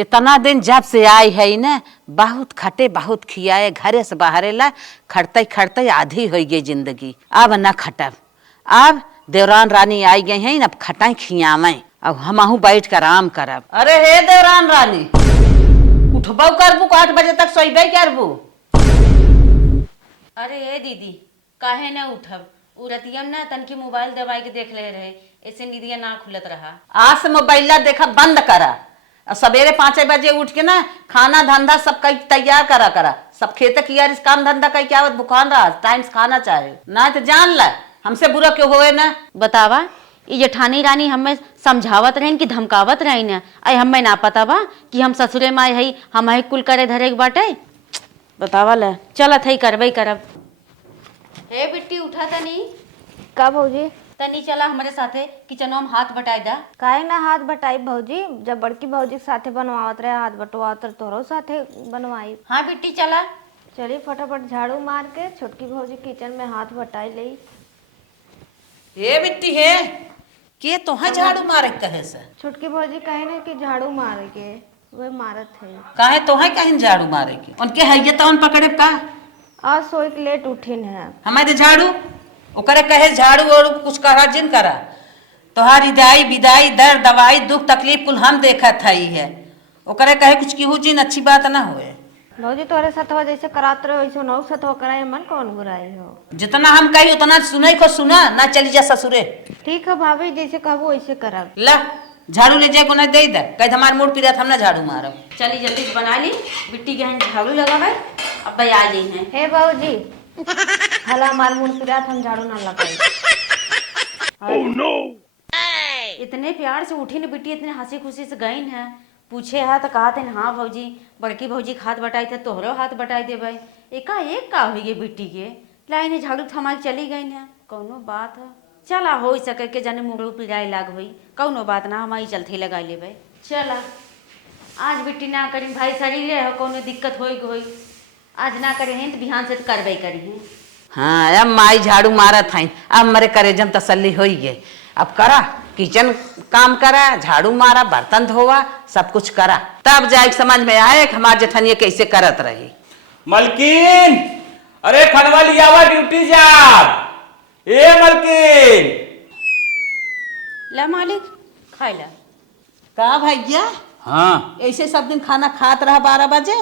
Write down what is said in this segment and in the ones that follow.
इतना दिन जब से आई है ना, बहुत खटे बहुत खियाए, घरे से बाहरे ला खड़ते खड़ते आधी हो गई जिंदगी। अब न खटब, अब देवरान रानी आई गई हैं, अब खटाई खियावे, अब हमहू बैठ कर आराम करब। अरे हे देवरान रानी, उठबो करबू 8 बजे तक सोईबे करबू। अरे ए दीदी काहे ना उठब, उ रतियम ना तनकी मोबाइल दबाई के देख ले रहे, ऐसे नींदिया ना खुलत रहा। आज से मोबाइल देखा बंद करा, सवेरे 5 बजे उठ के ना खाना धंधा सब कई तैयार करा सब खेत किया इस काम धंधा कई क्या भुखान रहा, टाइम से खाना चाहे ना तो जान ला हमसे बुरा क्यों होए ना। बतावा ये जेठानी रानी हमें समझावत रही कि धमकावत रही न, आई हमें ना पता बा कि हम ससुरे में है हम कुल करे धरे के बाटे। बतावा ले चलत है करबई करब। हे बिट्टी उठा तनी। का भौजी? तनी चला हमारे साथे किचनवा में हाथ बटाई दा। काहे ना हाथ बटाई भौजी, जब बड़की भौजी के साथे बनवावत रहे हाथ बटवावत रहे तोरो साथे बनवाई। हाँ बिट्टी चला। चलिए फटाफट झाड़ू मार के छोटकी भौजी किचन में हाथ बटाई ले। ये बिट्टी है के तो है झाड़ू मारे कहे से? छोटकी भौजी कहे ना कि झाड़ू मारे के, वे मारत है। काहे तो है कहीं झाड़ू मारे के? उनके है ये तो पकड़े का आज सोई के लेट उठिन है। हमारे झाड़ू ओकरे कहे झाड़ू और कुछ करा जिन करा, तोहारी दाई विदाई दर्द दवाई दुख तकलीफ कुल हम देखत है, ओकरे कहे कुछ की जिन अच्छी बात ना होए। भौजी तोरे सतवा जैसे करात रहे वैसे नौ सतवा कराए, मन कौन बुराई हो। जितना हम कही उतना सुने को सुना ना, चली जा ससुरे। ठीक है भाभी, जैसे कहबो वैसे करब। ला झाड़ू ले जाए को ना दे दे, कहे हमार मूड पीड़त हम ना झाड़ू मारब। चली जल्दी से बना ली, बिट्टी के झाड़ू लगावे अब भाई आ गई हैं। हे भौजी हला माल मुंह पिरात हम झाड़ू ना लगाई। Oh, no! इतने प्यार से उठी न बिट्टी, इतने हंसी खुशी से गई है, पूछे है तो कहा थे हाँ भौजी बड़की भौजी हाथ बटाई थे तोहरो हाथ बटाई दे भाई। एकाएक का हुई बिट्टी के लाइन झाड़ू थमा चली गई है। कौनो बात है चला हो सके के जाने मुड़ू पिराई लाग हुई, कौनो बात ना हमारी चलते लगा ले भाई। चला आज बिट्टी ना करी भाई, शरीर हो कोनो दिक्कत होई आज ना करे हैं तो बिहान से तो करवाई करी हैं। हाँ अब माई झाड़ू मारा था, अब मरे करे जन तसल्ली हो गए। अब करा किचन काम करा, झाड़ू मारा, बर्तन धोवा, सब कुछ करा, तब जाए समझ में आए कि हमारे जेठनिया कैसे करत रही। मलकिन अरे खनवा लिया हुआ ड्यूटी जा। ए मलकिन ला मालिक खाई ला। का भैया हाँ ऐसे सब दिन खाना खात रहा 12 बजे,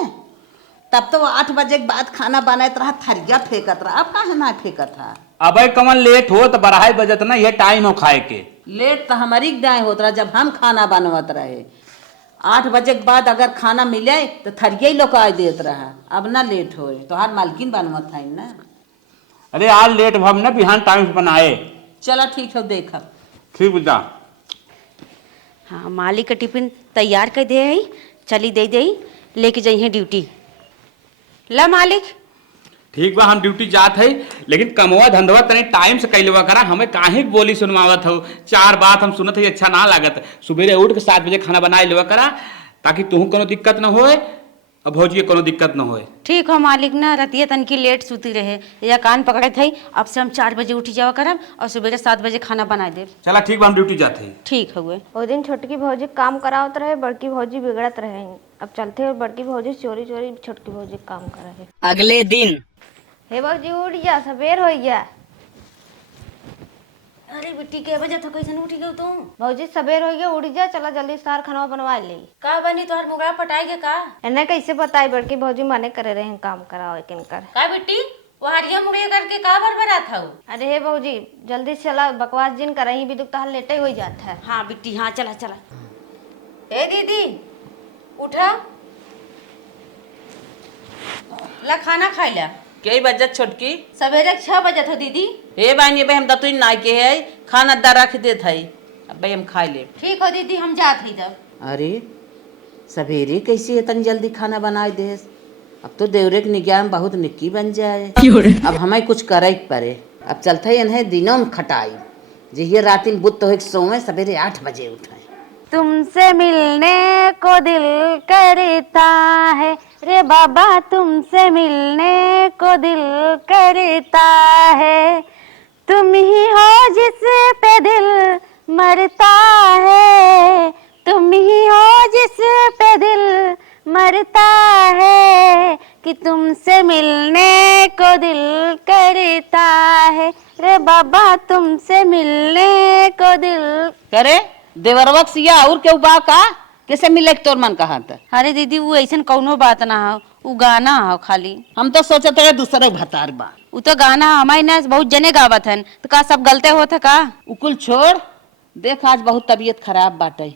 तब तो 8 बजे के बाद खाना बनात रहा, थरिया फेंकत रहा, अब काहे ना फेंकत रहा। अब कमन लेट हो तो 12 बजत ना, ये टाइम हो खाए के। लेट तो हमारी दाएं होत रहा जब हम खाना बनवत रहे। 8 बजे के बाद अगर खाना मिले तो थरिया ही लोग आ देत रहा, अब ना लेट होए तो हर मालकिन बनवत है ना। अरे आज लेट हम ना बिहान टाइम से बनाए। चला ठीक है देखब। ठीक बुझा। हाँ मालिक का टिफिन तैयार कर दे है, चली दे लेके जाइए ड्यूटी। ला मालिक ठीक बा हम ड्यूटी जात है, लेकिन कमवा धंधवा तनी टाइम से कैलवा करा, हमें काहे बोली सुनवावत हो, 4 बात हम सुनत है अच्छा ना लागत। सुबेरे उठ के 7 बजे खाना बनाए लेवा करा ताकि तुहू कोनो दिक्कत न होए और भौजी कोनो दिक्कत न होए। ठीक हो मालिक ना, रतिया तनकी लेट सुती रहे या कान पकड़े थे, अब से हम 4 बजे उठी जावा करब और सुबेरे 7 बजे खाना बना दे। चला ठीक बा हम ड्यूटी जाते हैं। ठीक हुए। वो दिन छोटकी भौजी काम करावत रहे, बड़की भौजी बिगड़त रहे, अब चलते और बड़की भौजी चोरी छोटकी भौजी काम कर रहे। अगले दिन हे भौजी उठ जा, सवेर हो गया। अरे बिट्टी के बजे तो कैसे उठी गई तुम? भौजी सवेर हो गया, उठ जा, चला जल्दी सार खाना बनवा ले। का बनी तोहर मुगड़ा पटाएगे का? एने कैसे बताई, बड़की भौजी माने करे रहे काम कराओ किनकर। का बिट्टी वो हरिया मुड़िया करके का बरबरा था? अरे हे भौजी जल्दी से चला, बकवास जिन कर रही भी दुख तो लेटे हो जाता है। हाँ बिट्टी हाँ चला। ए दीदी उठा, ला खाना खाई ला। कई बजत छोटकी? सवेरे 6 बजे था दीदी। हे बानी भाई हम दतुई ना के है, खाना दा रख देत है, अब भाई हम खा ले। ठीक हो दीदी हम जात ही तब। अरे सवेरे कैसे इतनी जल्दी खाना बनाए दे, अब तो देवरे के निगाह में बहुत निक्की बन जाए। अब हमें कुछ करे पड़े, अब चलते इन्हें दिनों में खटाई, जे रात बुत तो सोए सवेरे 8 बजे उठाए। तुमसे मिलने को दिल करता है रे बाबा, तुमसे मिलने को दिल करता है, तुम ही हो जिस पे दिल मरता है, तुम ही हो जिस पे दिल मरता है कि तुमसे मिलने को दिल करता है रे बाबा, तुमसे मिलने को दिल। करे देवरवक सिया और केहू बा का कैसे मिले के तोर मन कहा था? अरे दीदी वो ऐसा कौनो बात ना हो, वो गाना हो खाली। हम तो सोचते रहे दूसरे भतार बा। वो तो गाना हमारे ना बहुत जने गावत हन, तो का सब गलते होते का? उकुल छोड़, देख आज बहुत तबीयत खराब बाटे।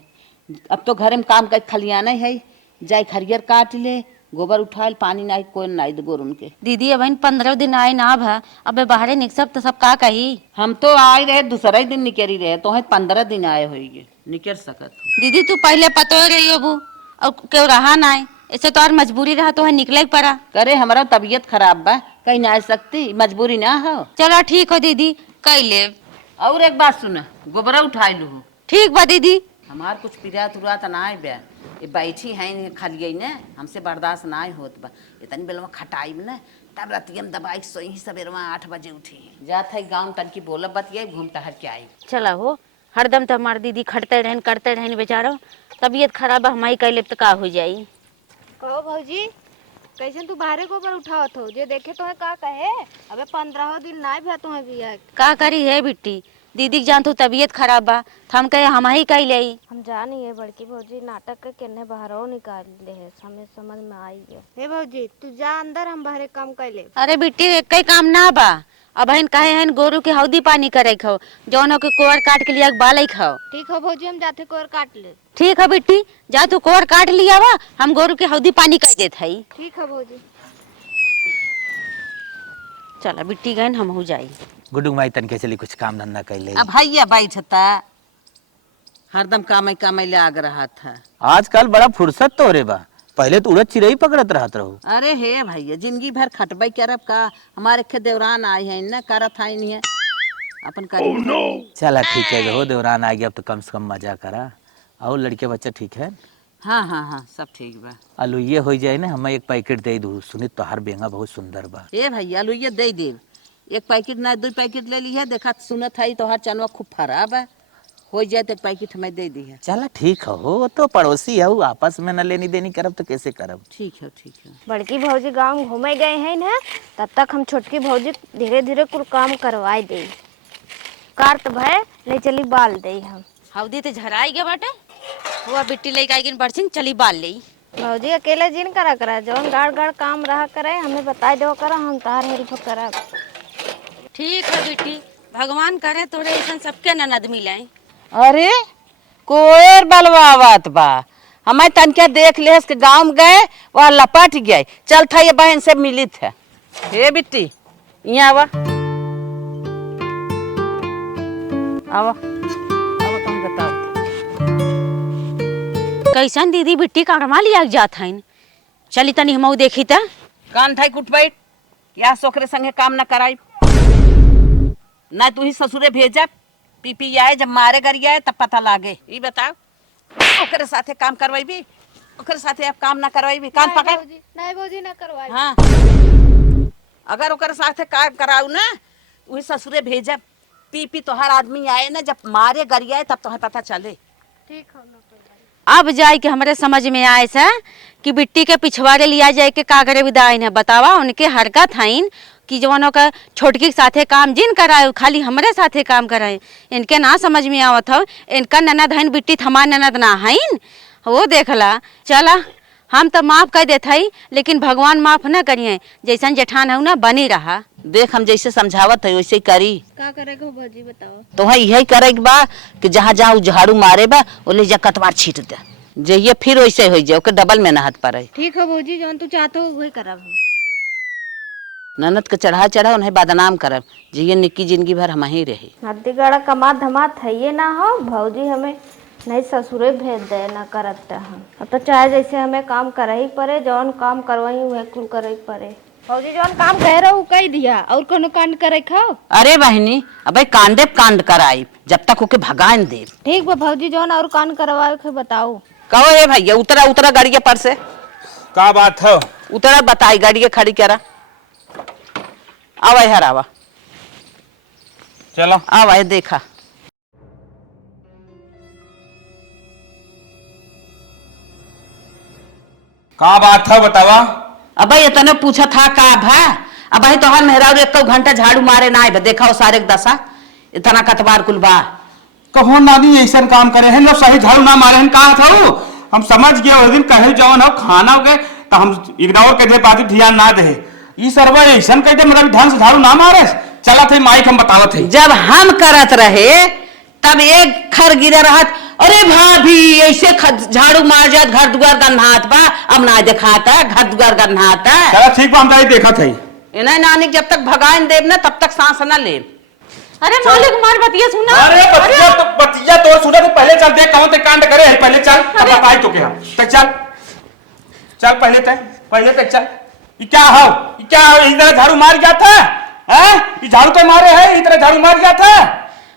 अब तो घरे में काम कर खलियाना है, जाए हरियर काट ले, गोबर उठाल, पानी नाई कोई नाई दे गोरुन के। दीदी अब 15 दिन आए ना भा, अब बाहरे निकसब तो सब का कही। हम तो आए रहे दूसरा ही दिन निकरी रहे, तो 15 दिन आए होइगे निकल सकत हो। दीदी तू पहले पतो रही हो और क्यों रहा ना है, ऐसे तो और मजबूरी रहा तो है निकले पड़ा। करे हमारा तबीयत खराब बा, कहीं ना आ सकती, मजबूरी ना हो। चलो ठीक हो दीदी, कई ले। और एक बात सुना, गोबरा उठाई लू। ठीक बा दीदी। हमार कुछ पिरा तुरा तो ना बे, ये बैठी है खलिए ने, हमसे बर्दाश्त ना होत बा। इतनी बेलवा खटाई में ना, तब रतियम दबाई सोई सवेरवा 8 बजे उठी जात है गाँव तन की बोलब बतिया घूम टहर के आई। चला हो, हरदम तो हमार दीदी खटते रहन करते रहन बेचारो, तबीयत खराब है हमारी कैले तो का हो जाई। कहो भौजी, कैसे तू बाहरे गोबर उठावत हो? जे देखे तो है का कहे? अबे 15 दिन ना भी तो है बिया। का करी है बिट्टी, दीदी के जान तू तबीयत खराब बा, हम कहे हम ही कही ले। हम जानी है बड़की भौजी नाटक के केने बाहरों निकाल ले है, हमें समझ में आई है। हे भौजी तू जा अंदर, हम बाहरे काम कर ले। अरे बिट्टी एक ही काम ना बा, अब हन कहे हन गोरू के हौदी पानी करे खाओ, जौनों के कोर काट के लिया बाल खाओ। ठीक हो भौजी, हम जाते कोर काट ले। ठीक है बिट्टी, जा तू कोर काट लिया वा, हम गोरू के हौदी पानी कर देत हई। ठीक है भौजी। चला बिट्टी गहन हम हो जाई। गुड्डू माई तन के चली कुछ काम धंधा कर ले। अब भैया बैठता हरदम कामई कामई ले आग रहा था। आजकल बड़ा फुर्सत तो रे बा, पहले तो उड़द चिड़ई पकड़त रहत रहो। अरे हे भैया जिंदगी भर खटबई करब का, हमारे खे देवरान आए हैं न करत है नहीं है अपन कर। चला ठीक है हो, देवरान आ गया अब तो कम से कम मजा करा। और लड़के बच्चा ठीक है? हाँ हाँ हाँ सब ठीक बा। आलू ये हो जाए ना, हमें एक पैकेट दे दू, सुनी तोहार बेंगा बहुत सुंदर बा। ए भैया आलू ये दे दे, एक पैकेट ना 2 पैकेट ले ली है, देखा सुनत है तोहार चनवा खूब खराब है, हो जाए तो 1 पैकेट हमें दे दी है। चला ठीक हो, वो तो पड़ोसी है, आपस में न लेनी देनी करब तो कैसे करब। ठीक है ठीक है। बड़की भौजी गांव घूमे गए हैं ना, तब तक हम छोटकी भौजी धीरे धीरे कुल काम करवाए दे। कार्त भय ले चली बाल दे हम। हौदी तो झराई गया बाटे, हुआ बिट्टी लेके आई बरसिन चली बाल ले। भौजी अकेले जिन करा करा, जौन गाड़ गाड़ काम रहा करे हमें बताई दो करा, हम तार हेल्प करब। ठीक है बिट्टी, भगवान करे तोरे ऐसा सबके ननद मिले। अरे कोयर बलवावत बा, हमें तनके देख ले के गाँव में गए वह लपट गए, चल था ये बहन से मिली थे। हे बिट्टी यहाँ आवा आवा आवा, तुम बताओ कैसन दीदी बिट्टी काटवा लिया जात हन, चली तनी हम देखी त। कान ठाई कुट बैठ, या सोखरे संगे काम न कराई ना, तू ही ससुरे भेजा पी पी आए, जब मारे गरिया आए तब पता लागे। ये बताओ ओकरे साथे काम करवाई, ओकरे साथे अब काम ना करवाई, कान पकड़। नहीं भौजी ना करवाई। हाँ अगर ओकरे साथे काम कराऊ ना, वही ससुरे भेजा पी पी तोहर आदमी आए ना, जब मारे गरिया आए तब तुम्हें पता चले। ठीक हो ना। अब जाए के हमारे समझ में आए से कि बिट्टी के पिछवाड़े लिया जाए के कागरे विदाइन है, बतावा उनके हरकत हईन कि जवानों का छोटकी के साथे काम जिन कराए खाली हमारे साथे काम कराए, इनके ना समझ में आवत हो, इनका ननद हईन बिट्टी थमा ननद ना हईन, वो देखला। चला हम तो माफ कर देते हई, लेकिन भगवान माफ न करिए, जैसन जेठान है ना बनी रहा। देख हम जैसे समझावत है वैसे ही करी। का करेगा भौजी बताओ? तो है यही करे बा कि जहाँ जहाँ झाड़ू मारे बा वो ले जा कतवार छीट दे, जे ये फिर वैसे हो जाए, ओके डबल में नहत पड़े। ठीक है भौजी, जौन तू चाहते हो वही करब हम। ननद के चढ़ा उन्हें बदनाम करब, जे ये निक्की जिंदगी भर हम ही रही। हद्दी गड़ा कमा धमा थइए ना हो भौजी, हमें नहीं ससुरे भेज दे ना करत हम। अब तो चाहे जैसे हमें काम करे ही पड़े, जौन काम करवाई वह कुल करे ही पड़े। भौजी जौन काम कह रहा हूँ कह दिया, और कोनो कांड करे खाओ। अरे बहनी अब कांडे कांड कराई जब तक ओके भगान दे। ठीक बा भौजी, जौन और कांड करवाए के बताओ। कहो ये भैया उतरा उतरा गाड़िया पर से। का बात है? उतरा बताई गाड़िया खड़ी करा, आवा यार आवा, चलो आवा ये देखा। का बात था बतावा। अब ये तने पूछा था का भा। अब तो हर मेहरारू एक घंटा झाड़ू मारे ना आए देखा हो सारे दशा इतना कतबार कुल बा। कहो नानी ऐसा काम करे हैं लोग सही झाड़ू ना मारे हैं कहा था वो? हम समझ गए उस दिन कहे जवन हो खाना हो गए तो हम इग्नोर कर दे पाती ध्यान ना दे ई सरवा ऐसा कह दे मतलब ढंग से झाड़ू ना मारे चला थे माइक हम बतावत है। जब हम करत रहे तब एक खर गिरे रहत अरे भाभी ऐसे झाड़ू मार जात घर दुआर गन्हात बा अब ना दिखाता घर दुआर गन्हाता। चला ठीक बा हम जाई देखा थे इन्हें नानी जब तक भगाइन देव ना तब तक सांस न ले। अरे मालिक हमार बतिया सुना। अरे बतिया तो सुना तो पहले चल देख कौन ते कांड करे है पहले चल तब बताई तो क्या तक चल चल पहले तक चल ये क्या हो इस तरह झाड़ू मार गया था हैं ये झाड़ू तो मारे है इस तरह झाड़ू मार गया था।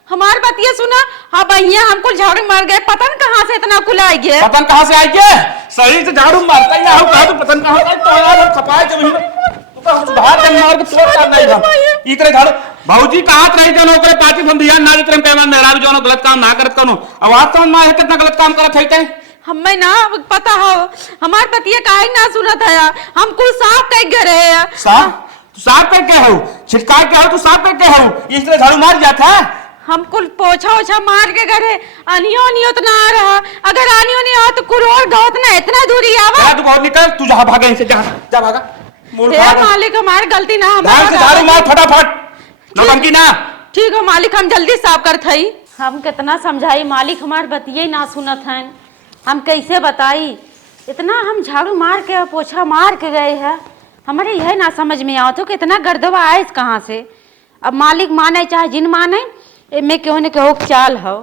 हमार बतिया सुना। हाँ भैया हमको झाड़ू मार गए पतन कहाँ से इतना खुला आई गया। पतन कहाँ से आई के सही से झाड़ू मारता ही ना हो कहा तो पतन कहाँ से तो यार हम खपाए जब तो सुधार के मार के तोड़ करना ही हम इस तरह झाड़ू भौजी कहाँ रही जन ओकरे पार्टी हम ध्यान ना देते हम कहवा मेहरारू जन गलत काम ना करत कनो आवाज तो मां है कितना गलत काम करत है हमें ना पता हो हमार बतिया काहे ना सुनत है हम कुल साफ कह गए रहे साफ पे के हो छिटका के हो तू साफ पे के हो इस तरह झाड़ू मार जाता है। हम कुल पोछा ओछा मार के गए अनियो नहीं उतना आ रहा अगर आनियो नहीं आ तो कुल और गौत ना इतना दूरी आवा तू बहुत निकल तू जहां भागे इनसे जा भागा हे मालिक हमारी गलती ना हमारी झाड़ू मार फटाफट नौटंकी ना। ठीक है मालिक हम जल्दी साफ कर थई। हम कितना समझाई मालिक हमार बतिये ना सुनत हैं हम कैसे बताई इतना हम झाड़ू मार के पोछा मार के गए हैं हमारे यह ना समझ में आओ तो कि इतना गर्दवा आए कहाँ से। अब मालिक माने चाहे जिन माने में क्यों न क्यों चाल हो।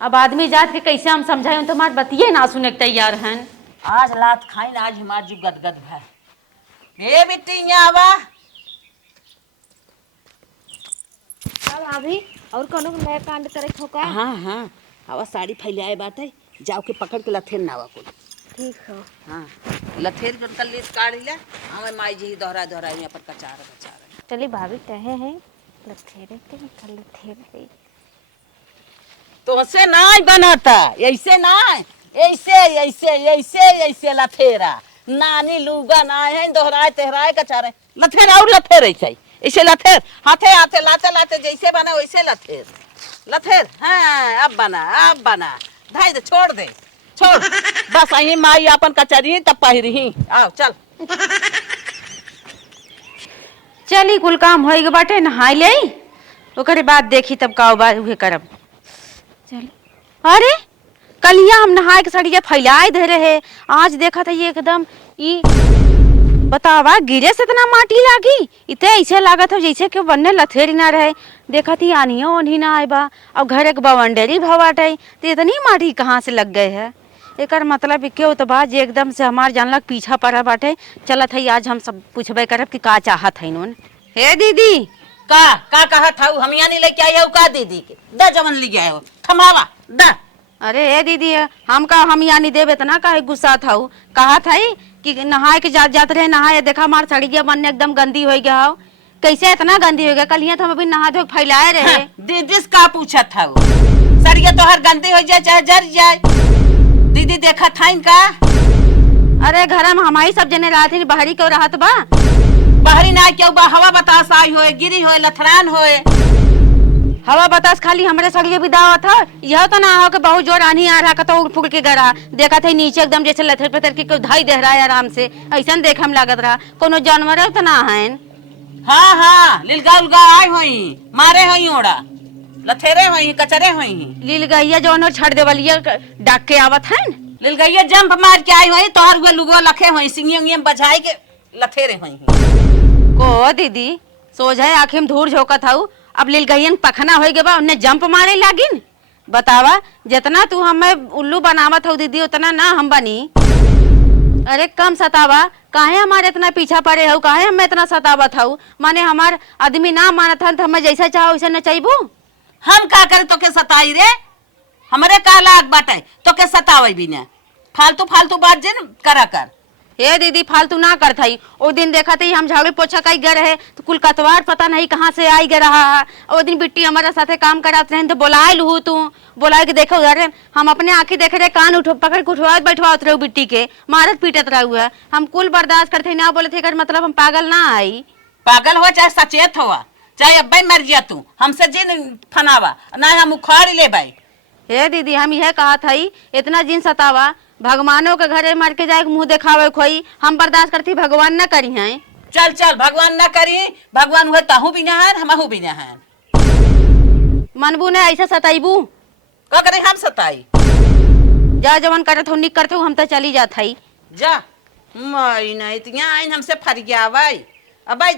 अब आदमी जात के कैसे हम समझाए तो हमारे बतिये ना सुने के तैयार हैं। आज लात खाइन आज हमार जू गदगद भै ए बिट्टी आवा अब अभी और कोनो नया कांड करे ठोका। हाँ आवा साड़ी फैलाए बाटे जाओ के पकड़ के लथेर नावा कुल ठीक है। हाँ लथेर जन कल लेस काढ़ ले हमें माई जी दोहरा यहाँ पर कचार चली भाभी कहे हैं लथेरे के निकल लथेरे तो से नहीं बनाता ऐसे नहीं ऐसे लथेरा नानी लूगा ना है दोहराए तेहराए कचारे लथेर और लथेर ऐसे लथेर हाथे हाथे लाते लाते जैसे बना वैसे लथेर हाँ अब बना धाई दे छोड़ बस अही माई अपन कचरी तब पहिरी आओ चल चली कुल काम हो गए बाटे नहाई ले ओकरे बाद देखी तब का उहे करब। चल अरे कलिया हम नहाए के सड़िया फैलाए दे रहे आज देखा था ये एकदम ई बतावा गिरे से इतना माटी लागी इतने ऐसे लागत हो जैसे कि बनने लथेरी ना रहे देखा थी आनियो ओन्ही ना आए बा अब घर एक बवंडेरी भवाटे तो इतनी माटी कहाँ से लग गए है एकर मतलब क्यों तो बात जे एकदम से हमार जानलक पीछा पड़ा बाटे चलत है आज हम सब पूछबे करब कि का चाहत है इन्होंने। हे दीदी का कहा था हम यहाँ नहीं लेके आए हो का दीदी के दा जवन ले गए हो थमावा दा। अरे हे दीदी हम यहाँ नहीं देवे इतना का गुस्सा था कहा था कि नहाए के जात रहे नहाए देखा हमार सड़िया बनने एकदम गंदी हो गया हो कैसे इतना गंदी हो गया कल यहाँ तो हम अभी नहा धो फैलाए रहे। दीदी का पूछा था वो सड़िया तो हर गंदी हो जाए चाहे जर जाए दीदी देखा था इनका। अरे घर में हमारी सब जने रहा थे बाहरी क्यों रहा बा बाहरी ना क्यों बा हवा बतास आई होए गिरी होए लथड़ान होए हवा बतास खाली हमारे सड़िए भी दावा था यह तो ना हो कि बहुत जोर आनी आ रहा तो उड़ फुड़ के गरा देखा था नीचे एकदम जैसे लथेर पथर की कोई धाई दे रहा है आराम से ऐसा देख हम लागत रहा कोनो जानवर है तो ना है। हाँ लिलगा उलगा आए होई मारे होई ओड़ा लथेरे होई कचरे होई लील गैया जो छड़ देवलिया डाक के आवत है लिलगैया जंप मार के आई होई तोहर हुए लुगो लखे होई सिंगियम बजाई के लथेरे होई को दीदी सोझाए आंखें में धूर झोंकत हूँ अब लिलगैयन पखना हो गए बा उन्हें जंप मारे लागिन बतावा जितना तू हमें उल्लू बनावत हो दीदी उतना ना हम बनी। अरे कम सतावा काहे हमारे इतना पीछा पड़े हो काहे हमें इतना सतावत हो माने हमार आदमी ना मानत हन तो हमें जैसा चाहो वैसा न चाहिए हम का करे तो के सताई रे हमरे का लाग बाटे तो के सतावे भी ना फालतू बात जिन करा कर हे दीदी फालतू ना कर थई। ओ दिन देखा थी हम झाड़ू पोछा कई गए रहे तो कुल कतवार पता नहीं कहाँ से आई गए रहा है। ओ दिन बिट्टी हमारे साथे काम कराते रहे तो बोलाए लू तू बोलाए के देखो उधर हम अपने आंखें देखे रहे कान उठो पकड़ के उठवा बैठवाते रहे बिट्टी के मारत पीटत रहे हुआ हम कुल बर्दाश्त करते ना बोले थे मतलब हम पागल ना आई। पागल हो चाहे सचेत हुआ चाहे अब्बे मर जिया तू हमसे जिन फनावा ना हम उखाड़ ले भाई। हे दीदी हम यह कहा थई इतना जिन सतावा भगवानों के घरे मर के जाए मुंह दिखावे खोई हम बर्दाश्त करती भगवान न करी हैं। चल चल भगवान ना करी भगवान हुए तहू भी ना है हमहू भी ना है। मनबू ने ऐसा सताईबू का करे हम सताई जा जवन करत हो निक करते हो हम तो चली जात हई। जा मई नहीं तो यहाँ आइन हमसे फर गया भाई अब भाई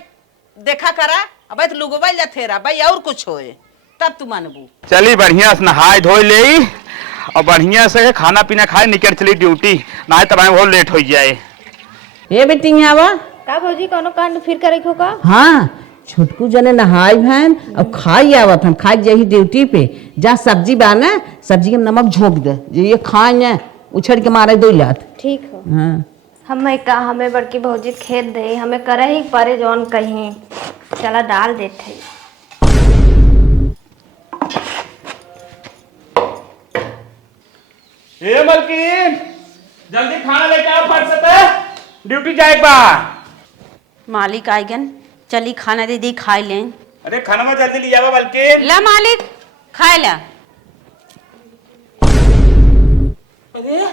देखा करा अब भाई तो लोगो भाई लथेरा भाई और कुछ होए तब तू मानबू। चली बढ़िया से नहाए धोई ले और बढ़िया से खाना पीना खाए निकल चली ड्यूटी ना तब बहुत लेट हो जाए। ये बेटी यहाँ आवा का भौजी कोनो कांड फिर करे को का? हाँ छोटकू जने नहाई भैन और खाई आवत हम खाई जही ड्यूटी पे जा सब्जी बाना सब्जी में नमक झोंक दे जो ये खाए न उछड़ के मारे दो लात। ठीक हो। हाँ हमें बड़की भौजी खेत दे हमें करे ही परे जौन कहीं चला डाल देते। ए मलकिन जल्दी खाना लेके आओ फट से ड्यूटी जाए बा। मालिक आएगन चली खाना दीदी खाई लें। अरे खाना में जल्दी ले आओ मलकिन। ला मालिक खाए ला। अरे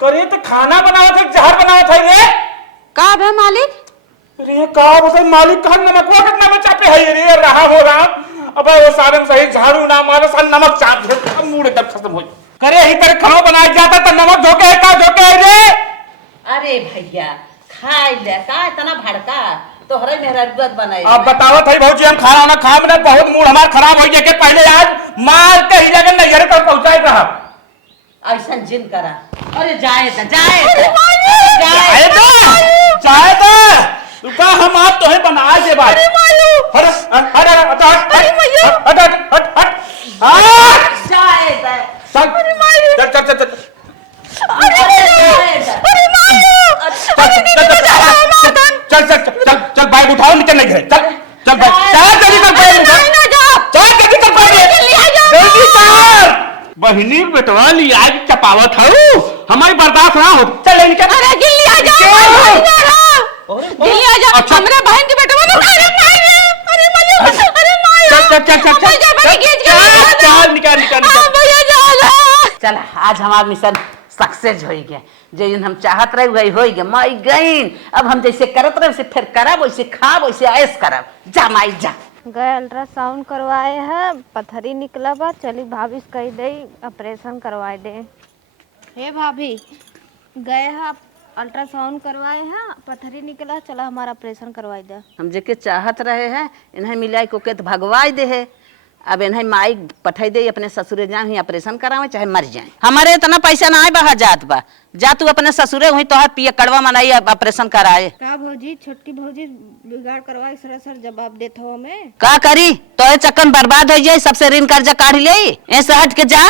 करे तो खाना बनावा था जहर बनावा था रे का है मालिक? अरे का बस मालिक का नमक कितना बचा पे है रे रहा हो रहा अब वो सारन सही झाड़ू ना मारो सा नमक चाप दे मूड एकदम खत्म हो करे ही पर खाना बनाया जाता तो नमक धोके का धोके रे। अरे भैया खाई ले का इतना भड़का तोहरे मेरा रुगत बनाई। अब बताओ थई भौजी हम खाना ना खा में बहुत मूड हमार खराब हो गया के पहले आज मार के ही जगह नैहर तक पहुंचाए रहा ऐसा जिन करा। अरे जाए तो जाए जाए तो रुका हम आप तो है बनाए दे भाई। अरे अरे अरे हट हट हट हट हट जाए चल चल चल चल चल चल चल चल बाइक उठाओ नीचे नहीं गए चल चल चल जल्दी कर बाइक चल जल्दी कर बाइक जल्दी कर बहिनी बेटवा लिया आज चपावत हूँ हमारी बर्दाश्त ना हो चल निकल। अरे गिल्ली आ जाओ गिल्ली आ जाओ अच्छा। हमरा बहन के बेटवा ने अरे मायो अरे मायो चल चल चल चल चल निकाल निकाल भैया जाओ चल आज हमारा मिशन सक्सेस हो गया जो हम चाहत रहे वही हो गया माई गईन अब हम जैसे करत रहे वैसे फिर करब वैसे खाब वैसे ऐश करब जा माई जा। गए अल्ट्रासाउंड करवाए हैं पथरी निकला बा चली भाभी से कही दे ऑपरेशन करवाए दे। हे भाभी गए हैं अल्ट्रासाउंड करवाए हैं पथरी निकला चला हमारा ऑपरेशन करवाई दे। हम जेके चाहत रहे हैं इन्हें मिलाई को के तो भगवाई दे है अब इन्हें माई पठाई दे अपने ससुरे जाए ही ऑपरेशन करावे चाहे मर जाए हमारे इतना पैसा ना बहा जात बा जा तू अपने ससुरे हुई तोहर पिए कड़वा मनाई ऑपरेशन कराए। का भौजी छोटकी भौजी बिगाड़ करवाए सर जवाब देता हूँ मैं का करी तोरे चक्कर में बर्बाद हो जाए सबसे ऋण कर्जा काढ़ ले ऐसे हट के जा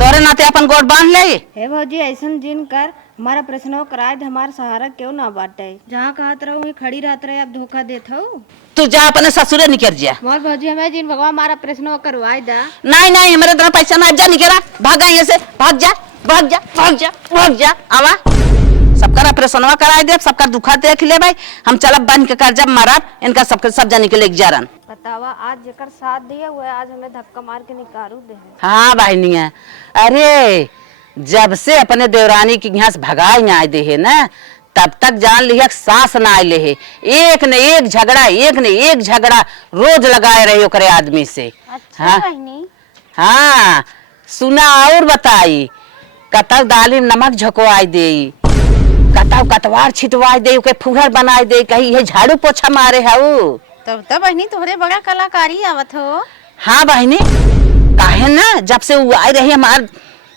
तोरे नाते अपन गोड़ बांध ले। हे भौजी ऐसा जिन कर हमारा प्रश्न कराए हमारा सहारा क्यों ना बाटे जहाँ कहत रहो वहीं खड़ी रहत रहे अब धोखा देता हूँ तू जा अपने ससुरे निकल जा। मोर भौजी हमें जिन भगवान हमारा प्रश्न करवाए दा। नहीं नहीं हमारे इतना पैसा ना जा निकला भागा यहाँ से भाग जा भाग जा भाग जा भाग जा आवा सबका ऑपरेशनवा कराए दे सबका दुखा देख ले भाई हम चलब बन के कर जब मारब इनका सबके सब जाने के ले जा रन बतावा आज जेकर साथ दिए हुए आज हमें धक्का मार के निकालू दे। हाँ बहनिया अरे जब से अपने देवरानी की यहाँ से भगाई ना आए दे है ना तब तक जान लिया सांस ना आए है एक न एक झगड़ा रोज लगाए रहे ओकरे आदमी से। अच्छा हाँ बहनी हाँ सुना और बताई कतव दाली में नमक झकोआई दे कतव कतवार छिटवाई दे के फुहर बनाई दे कहीं ये झाड़ू पोछा मारे है तब तब बहनी तोहरे बड़ा कलाकारी आवत हो। हाँ बहनी काहे ना जब से वो आई रही हमार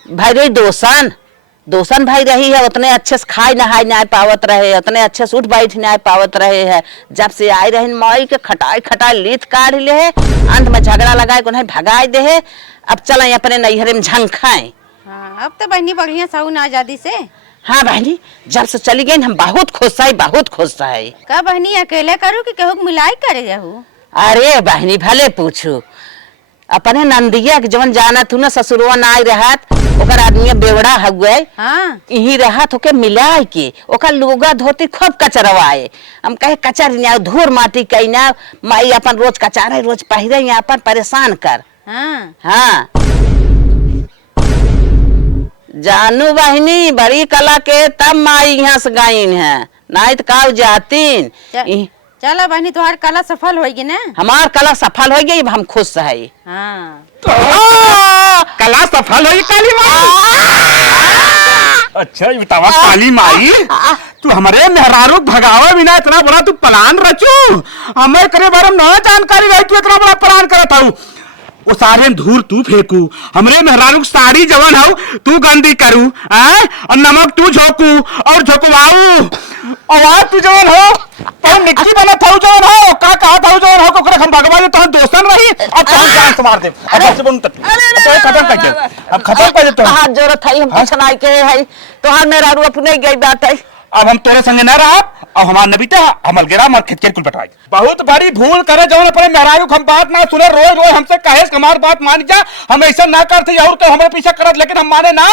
भाई रही दोसन भाई रही है उतने अच्छे से खाई नहाई नहीं पावत रहे उतने अच्छे से उठ बैठ नहीं पावत रहे है जब से आई रही माई के खटाई लीथ काढ़ ले है अंत में झगड़ा लगाए उन्हें भगाए दे है अब चल अपने नैहरे में झंखाए। हाँ अब तो बहनी बढ़िया साउन आजादी से हाँ बहनी, जब से चली गई हम बहुत खुश है, बहुत खुश है। का बहनी अकेले करू कि केहू के मिलाई करे जाहू? अरे बहनी भले पूछू, अपने नंदिया के जवन जाना तू ना ससुरवा ना आई रहत, ओकर आदमी बेवड़ा हुए हाँ यही रहत होके मिलाए के ओकर लुगा धोती खूब कचरवाए। हम कहे कचर ना धूर माटी कई ना माई अपन रोज कचारे रोज पहिरे यहाँ अपन परेशान कर। हाँ हाँ जानू बहनी बड़ी कला के तब माई यहाँ से गईन है, नहीं तो काउ जातीन। चलो बहनी तुम्हार कला सफल होगी ना? हमार कला सफल हो गई, हम खुश है। हाँ कला सफल हुई काली माई। अच्छा ये बतावा काली माई, तू हमारे मेहरारू भगावे बिना इतना बड़ा तू प्लान रचू, हमें करे बारे में न जानकारी रही, तू इतना बड़ा प्लान करत हूँ। वो सारे धूर तू फेंकू, हमरे मेहरारू साड़ी जवन हो तू गंदी करू, और नमक तू झोंकू और झोंकवाऊ, और आज तू जवन हो तो मिट्टी बना था जवन हो का कहा था जवन हो को हम भगवान तो दोस्तन रही, अब तो जान से मार दे। अब से बोल तक तो खत्म कर दे, अब खत्म कर दे। तो हाथ जरूरत है, हम कुछ नहीं के है, तो हर मेहरारू अपने गई बात है। अब हम तोरे संगे न रहा, अब हमार न बीते, हमल गिरा मत खिच के कुल पटवाई। बहुत बड़ी भूल करे जवन अपने मेहरारू हम बात ना सुने, रोज रोज हमसे कहे हमार बात मान जा, हम ऐसा ना करते और तो हमारे पीछे करत, लेकिन हम माने ना,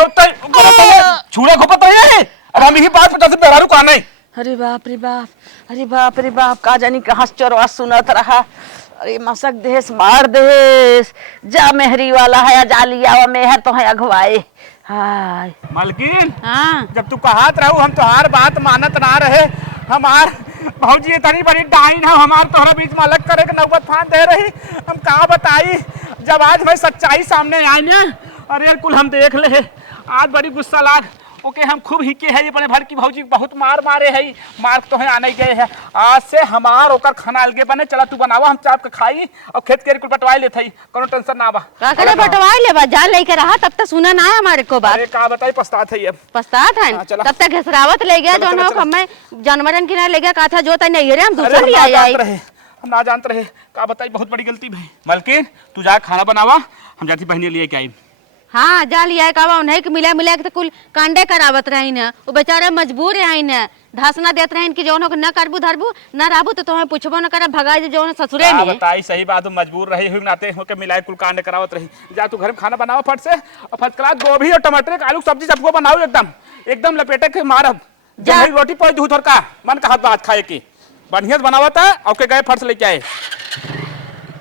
अब तो छुड़ा घोपत रहे। अब हम यही बात पता से मेहरारू का नहीं। अरे बाप रे बाप, अरे बाप रे बाप, का जानी कहाँ चोरवा सुनत रहा। अरे मसक देश मार देश, जा मेहरी वाला है जा लिया मेहर तो है अगवाए। हाय मलकिन, हाँ जब तू कहत रहू हम तोहार बात मानत ना रहे, हमार भौजी इतनी बड़ी डाइन है, हमार तोहरा बीच में अलग करे के नौबत फान दे रही, हम कहाँ बताई। जब आज मैं सच्चाई सामने आई ना, अरे कुल हम देख ले, आज बड़ी गुस्सा लाग ओके हम खूब हिके है अपने भर की भौजी बहुत मार मारे है, मार तो है आने गए है। आज से हमार ओकर खाना अलगे बने, चला तू बनावा हम चाप के खाई और खेत के कुल पटवाई लेते ही, कोनो टेंशन ना बा। का करे बटवाई ले बा, जा लेके रहा तब तक सुना ना है हमारे को बात। अरे का बताई पछतात है अब। पछतात है हाँ, चला। तब तक घसरावत ले गया जो ना हमें जानवरन की ना ले गया, कहा था जो तय नहीं रे हम दूसरा ले आई। हम ना जानते रहे, का बताई बहुत बड़ी गलती भाई। मलकिन तू जा खाना बनावा, हम जाती बहनी लिए के आई। हाँ जा लिया कावा उन्हें के मिला मिला के तो कुल कांडे करावत रही ना, वो बेचारे मजबूर रही ना, धासना देत रही कि जौन हो न करबू धरबू न रहबू तो तुम्हें पूछबो न कर भगाई जो ससुरे में। बताई सही बात, मजबूर रही हुई नाते होके मिलाए कुल कांड करावत रही। जा तू घर में खाना बनावा फट से, और फर्स्ट क्लास गोभी और टमाटर आलू सब्जी सबको बनाओ, एकदम एकदम लपेटे के मारब। जा रोटी पहुंच दूध और का मन का हाथ बात खाए की बढ़िया बनावत है, और के गए फट से लेके आए।